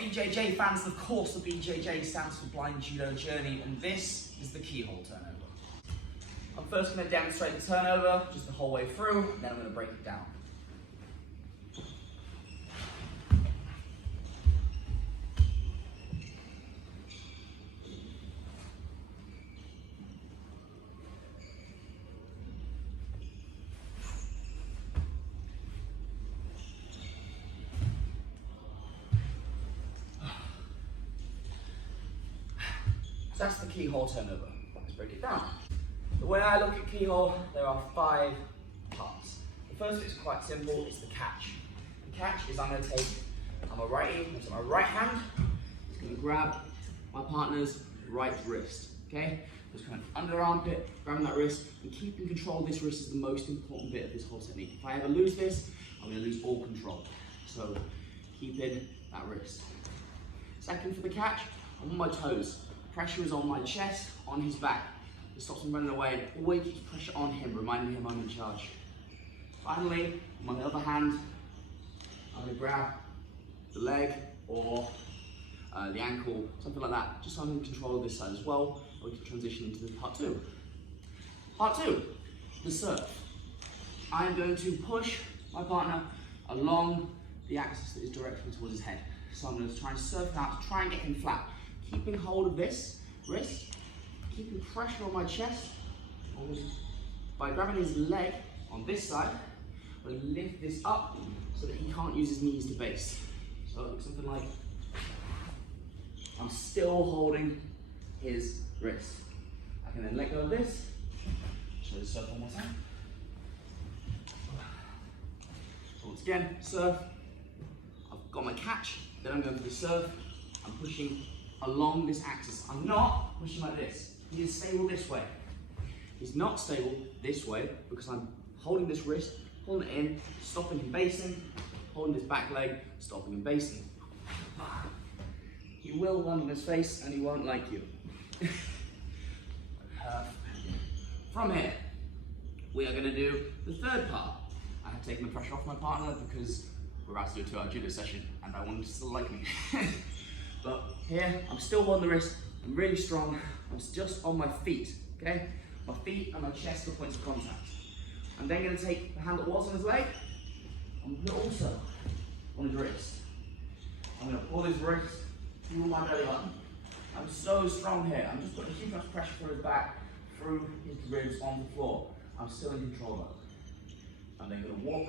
BJJ fans? Of course, the BJJ stands for Blind Judo Journey, and this is the keyhole turnover. I'm first going to demonstrate the turnover just the whole way through, and then I'm going to break it down. So that's the keyhole turnover. Let's break it down. The way I look at keyhole, there are 5 parts. The first is quite simple, it's the catch. The catch is I'm going to take, I'm a righty, so my right hand is going to grab my partner's right wrist, okay? Just kind of under their armpit, grabbing that wrist, and keeping control of this wrist is the most important bit of this whole technique. If I ever lose this, I'm going to lose all control. So keeping that wrist. Second for the catch, I'm on my toes. Pressure is on my chest, on his back. It stops him running away, and always keeps pressure on him, reminding him I'm in charge. Finally, on my other hand, I'm going to grab the leg or the ankle, something like that, just so I'm in control of this side as well. We can transition into part 2. Part 2, the serve. I'm going to push my partner along the axis that is directly towards his head. So I'm going to try and serve him out, to try and get him flat. Keeping hold of this wrist, keeping pressure on my chest. By grabbing his leg on this side, I'm going to lift this up so that he can't use his knees to base. So it looks something like I'm still holding his wrist. I can then let go of this. Show the serve one more time. So once again, serve. I've got my catch, then I'm going for the serve. I'm pushing along this axis. I'm not pushing like this. He is stable this way. He's not stable this way because I'm holding this wrist, pulling it in, stopping him basing, holding his back leg, stopping him basing. He will land on his face and he won't like you. From here, we are going to do the third part. I have taken the pressure off my partner because we're about to do a 2-hour judo session and I want him to still like me. But here, I'm still holding the wrist, I'm really strong, I'm just on my feet, okay? My feet and my chest are points of contact. I'm then going to take the hand that was on his leg, and also on his wrist. I'm going to pull his wrist through my belly button. I'm so strong here, I'm just putting a huge amount of pressure through his back, through his ribs on the floor. I'm still in control though. I'm then going to walk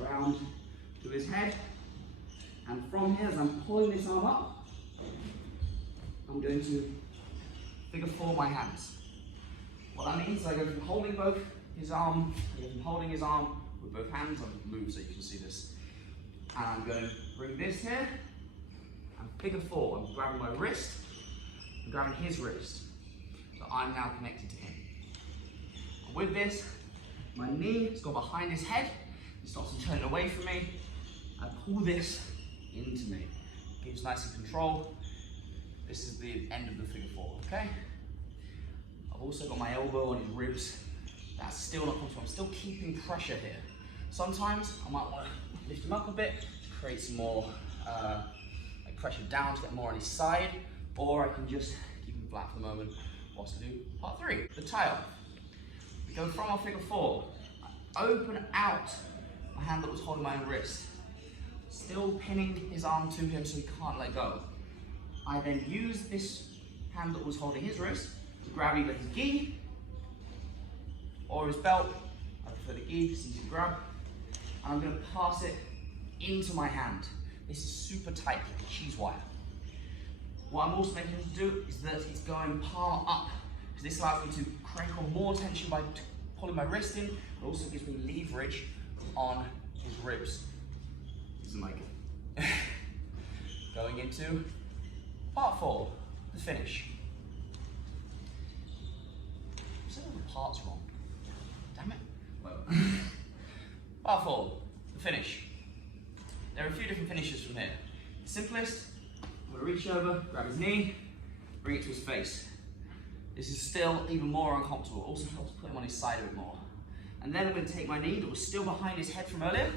around to his head. And from here, as I'm pulling this arm up, I'm going to figure 4 my hands. What that means is I go from holding both his arm, I go from holding his arm with both hands, I'll move so you can see this. And I'm going to bring this here, and figure 4. I'm grabbing my wrist, I'm grabbing his wrist. So I'm now connected to him. And with this, my knee has gone behind his head, he starts to turn away from me. I pull this into me. Keeps nice and control. This is the end of the figure 4, okay? I've also got my elbow on his ribs. That's still not comfortable. I'm still keeping pressure here. Sometimes I might want to lift him up a bit to create some more like pressure down to get more on his side, or I can just keep him flat for the moment whilst I do part 3, the tie-off. We go from our figure 4. I open out my hand that was holding my own wrist, still pinning his arm to him so he can't let go. I then use this hand that was holding his wrist to grab either his gi or his belt. I prefer the gi, it's easy to grab. And I'm going to pass it into my hand. This is super tight, like a cheese wire. What I'm also making him do is that it's going palm up, because this allows me to crank on more tension by pulling my wrist in, but also gives me leverage on his ribs. Isn't like it. Going into part 4, the finish. I said all the parts wrong. Damn it. Well. Part 4, the finish. There are a few different finishes from here. The simplest, I'm going to reach over, grab his knee, bring it to his face. This is still even more uncomfortable. Also helps put him on his side a bit more. And then I'm going to take my knee that was still behind his head from earlier,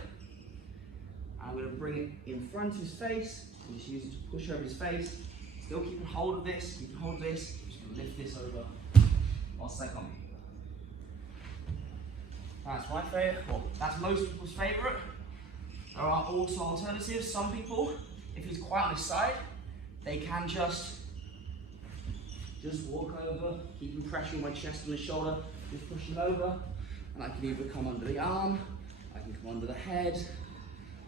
and I'm going to bring it in front of his face, and just use it to push over his face. Still keeping hold of this, keeping hold of this. I'm just going to lift this over whilst they come. That's my favourite, well, that's most people's favourite. There are also alternatives. Some people, if he's quite on his side, they can just walk over, keeping pressure on my chest and the shoulder, just pushing over, and I can either come under the arm, I can come under the head,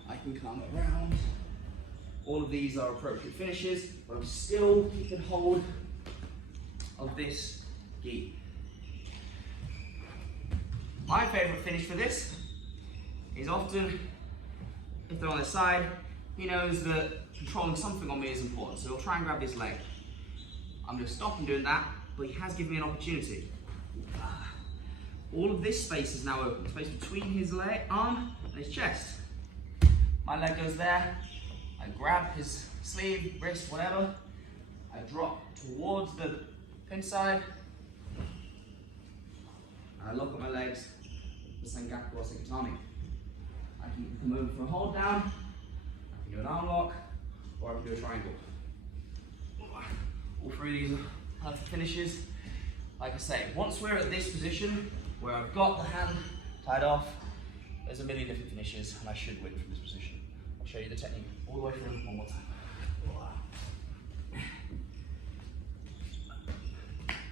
I can come around. All of these are appropriate finishes, but I'm still keeping hold of this gi. My favourite finish for this is often, if they're on their side, he knows that controlling something on me is important, so he'll try and grab this leg. I'm going to stop him doing that, but he has given me an opportunity. All of this space is now open, space between his arm and his chest. My leg goes there, I grab his sleeve, wrist, whatever, I drop towards the pin side, and I look at my legs, the Sengaku or Sekatami. I can come over for a hold down, I can do an arm lock, or I can do a triangle. All three of these are perfect finishes. Like I say, once we're at this position where I've got the hand tied off, there's a million different finishes and I should win from this position. I'll show you the technique all the way through one more time.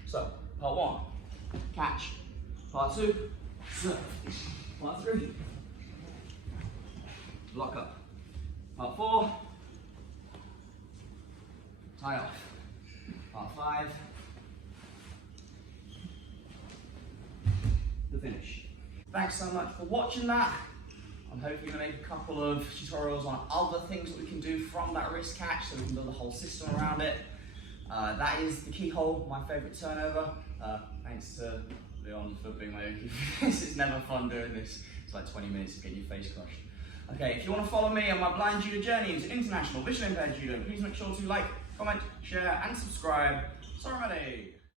So, part one, catch. Part two, serve. Part three, lock up. Part four, tie off. Part five, the finish. Thanks so much for watching that. I'm hoping to make a couple of tutorials on other things that we can do from that wrist catch so we can build a whole system around it. That is the keyhole, my favourite turnover. Thanks to Leon for being my own It's never fun doing this. It's like 20 minutes to get your face crushed. Okay, if you want to follow me on my blind judo journey into international visually impaired judo, please make sure to like, comment, share and subscribe. Sorry,